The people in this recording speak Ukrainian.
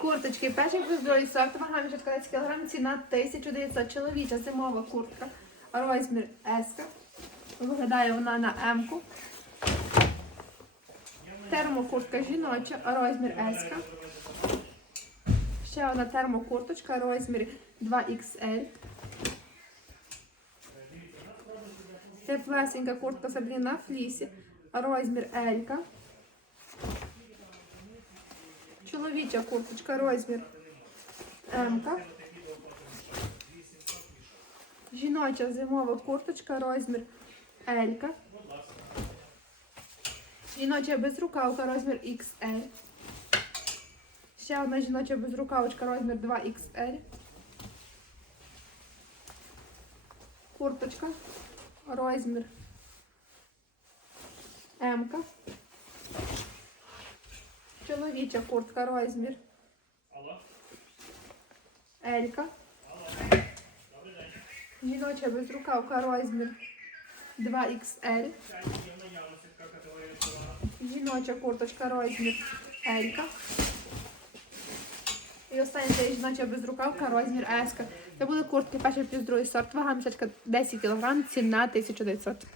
Курточки плюс другий сорт, вага мішечка 10 кг, ціна 1900. Чоловіча зимова куртка, розмір S. Виглядає вона на М-ку. Термокуртка жіноча, розмір S. Ще одна термокурточка, розмір 2XL. Теплесенька куртка Сабрі на флісі, розмір L. Чоловіча курточка, розмір М. Жіноча зимова курточка, розмір L. Жіноча безрукавка, розмір XL. Ще одна жіноча безрукавочка, розмір 2XL. Курточка, розмір М. Чоловіча куртка, розмір Елька. Жіноча безрукавка, розмір 2XL. Жіноча курточка, розмір Елька. І остання жіноча безрукавка, розмір S. Це були куртки перший плюс другий сорт. Вага мішечка 10 кг, ціна 1900.